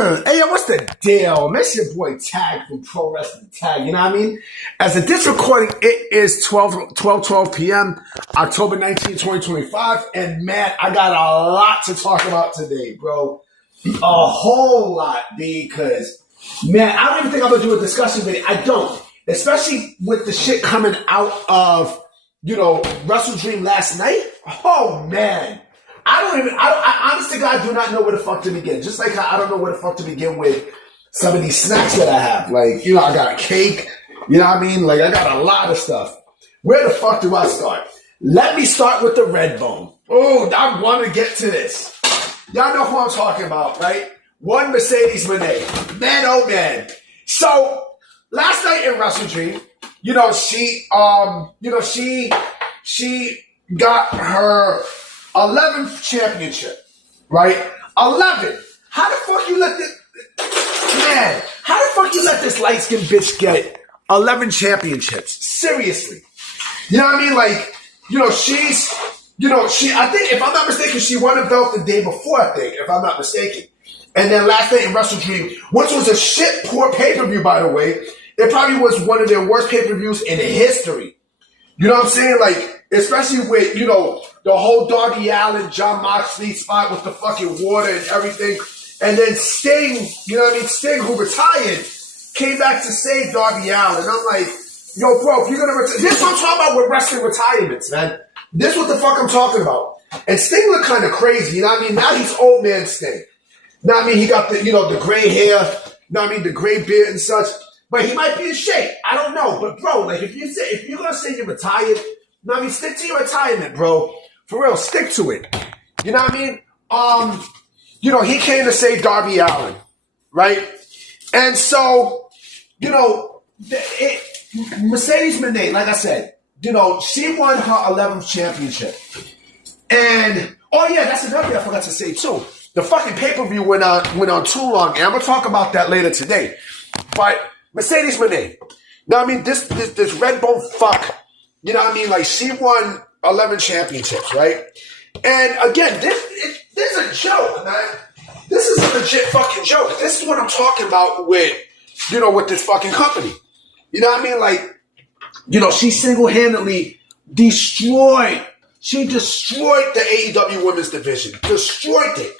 Hey, yo, what's the deal? Man, it's your boy Tag from Pro Wrestling Tag, you know what I mean? As of this recording, it is 12 p.m., October 19, 2025, and man, I got a lot to talk about today, bro. A whole lot, because, man, I don't even think I'm going to do a discussion video. I don't. Especially with the shit coming out of, Wrestle Dream last night. Oh, man. I honestly, God, do not know where the fuck to begin. Just like how I don't know where the fuck to begin with some of these snacks that I have. Like, I got a cake. You know what I mean? Like, I got a lot of stuff. Where the fuck do I start? Let me start with the red bone. Oh, I want to get to this. Y'all know who I'm talking about, right? One Belts Moné. Man, oh man. So, last night in Wrestle Dream, she got her 11th championship, right? 11. How the fuck you let this light-skinned bitch get 11 championships? Seriously. You know what I mean? Like, I think, if I'm not mistaken, she won a belt the day before, if I'm not mistaken. And then last night in Wrestle Dream, which was a shit poor pay-per-view, by the way, it probably was one of their worst pay-per-views in history. You know what I'm saying? Like, especially with, the whole Darby Allin, John Moxley spot with the fucking water and everything. And then Sting, Sting, who retired, came back to save Darby Allin. And I'm like, yo, bro, if you're going to retire, this is what I'm talking about with wrestling retirements, man. This is what the fuck I'm talking about. And Sting looked kind of crazy, you know what I mean? Now he's old man Sting. You know what I mean? He got the, the gray hair, you know what I mean? The gray beard and such. But he might be in shape. I don't know. But, bro, like, if you're going to say you're retired, you know what I mean? Stick to your retirement, bro. For real, stick to it. You know what I mean? He came to save Darby Allin, right? And so, Belts Moné, like I said, she won her 11th championship. And, oh yeah, that's another thing I forgot to say too. The fucking pay-per-view went on too long, and I'm going to talk about that later today. But Belts Moné, you know what I mean? This red bone fuck, you know what I mean? Like, she won 11 championships, right? And again, this is a joke, man. This is a legit fucking joke. This is what I'm talking about with, with this fucking company. You know what I mean? Like, she single-handedly destroyed the AEW women's division. Destroyed it.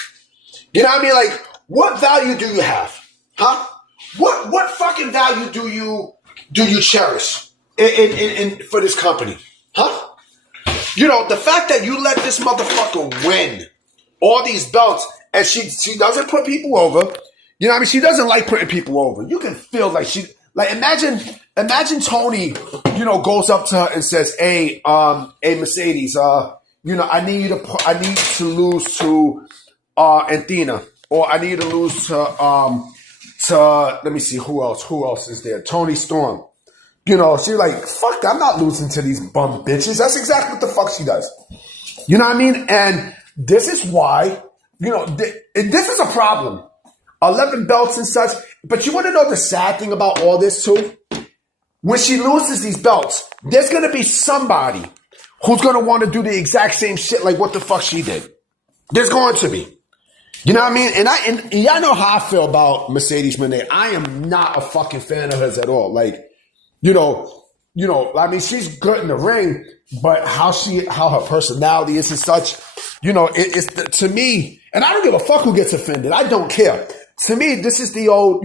You know what I mean? Like, what value do you have? Huh? What fucking value do you cherish in for this company? Huh? The fact that you let this motherfucker win all these belts and she doesn't put people over. You know what I mean? She doesn't like putting people over. You can feel like imagine Tony, goes up to her and says, hey, Mercedes, I need to lose to Athena, or I need to lose to let me see, who else is there? Tony Storm. She's like, fuck, I'm not losing to these bum bitches. That's exactly what the fuck she does. You know what I mean? And this is why, this is a problem. 11 belts and such. But you want to know the sad thing about all this too? When she loses these belts, there's going to be somebody who's going to want to do the exact same shit like what the fuck she did. There's going to be. You know what I mean? And y'all know how I feel about Belts Moné. I am not a fucking fan of hers at all. Like, I mean, she's good in the ring, but how her personality is and such, to me, and I don't give a fuck who gets offended. I don't care. To me, this is the old,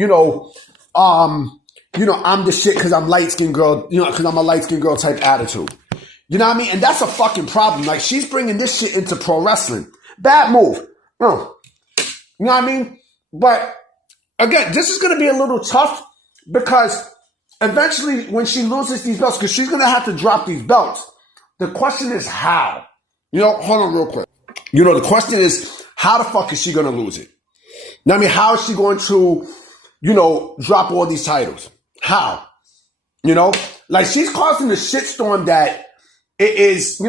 I'm the shit because I'm light-skinned girl, because I'm a light-skinned girl type attitude. You know what I mean? And that's a fucking problem. Like, she's bringing this shit into pro wrestling. Bad move. You know what I mean? But, again, this is going to be a little tough because eventually, when she loses these belts, because she's going to have to drop these belts, the question is how. Hold on real quick. The question is, how the fuck is she going to lose it? Now, I mean, how is she going to, drop all these titles? How? Like, she's causing a shitstorm that it is,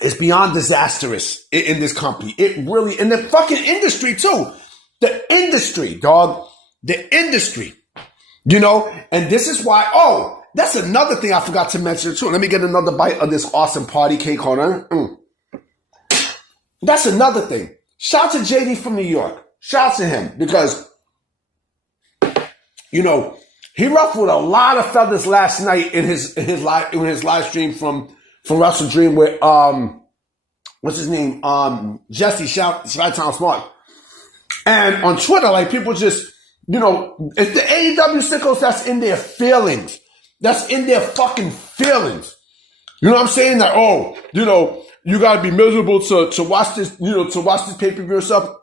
it's beyond disastrous in this company. It really, in the fucking industry too. The industry, dog. The industry. And this is why, that's another thing I forgot to mention too. Let me get another bite of this awesome party cake. Hold on. That's another thing. Shout out to JD from New York. Shout to him because, you know, he ruffled a lot of feathers last night in his live stream from Wrestle Dream with what's his name? Jesse Chi-Town Smart. And on Twitter, like people just, you know, it's the AEW sickos that's in their feelings. That's in their fucking feelings. You know what I'm saying? That, oh, you know, you gotta be miserable to watch this, you know, to watch this pay-per-view and stuff.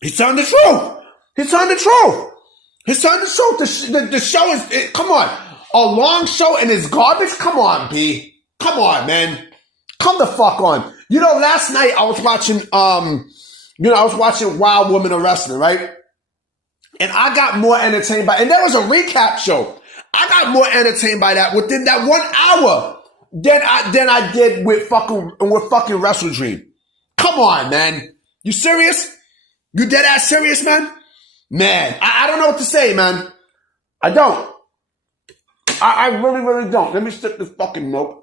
He's telling the truth. He's telling the truth. He's telling the truth. The show is, come on. A long show and it's garbage? Come on, B. Come on, man. Come the fuck on. You know, last night I was watching, Wild Women of Wrestling, right? And I got more entertained by, and there was a recap show. I got more entertained by that within that 1 hour than I did with fucking Wrestle Dream. Come on, man. You serious? You dead ass serious, man? Man, I don't know what to say, man. I don't. I really, really don't. Let me stick this fucking note.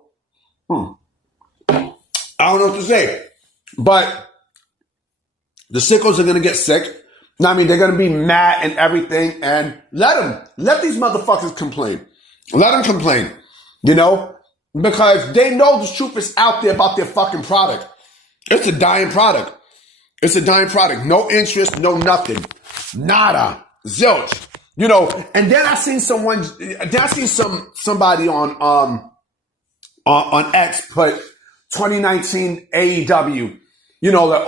I don't know what to say. But the sickos are going to get sick. I mean, they're going to be mad and everything. And let these motherfuckers complain. Let them complain. You know? Because they know the truth is out there about their fucking product. It's a dying product. It's a dying product. No interest, no nothing. Nada. Zilch. You know, and then I seen somebody on X put 2019 AEW. You know, like,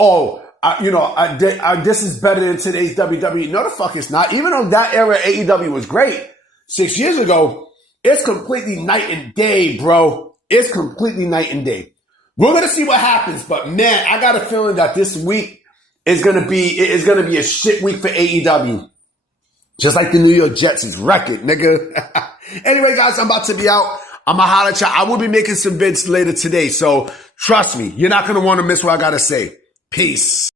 this is better than today's WWE. No, the fuck it's not. Even though that era AEW was great 6 years ago, it's completely night and day, bro. It's completely night and day. We're gonna see what happens, but man, I got a feeling that this week is gonna be a shit week for AEW. Just like the New York Jets is record, nigga. Anyway, guys, I'm about to be out. I'm gonna holler at y'all. I will be making some bids later today, so trust me, you're not gonna want to miss what I gotta say. Peace.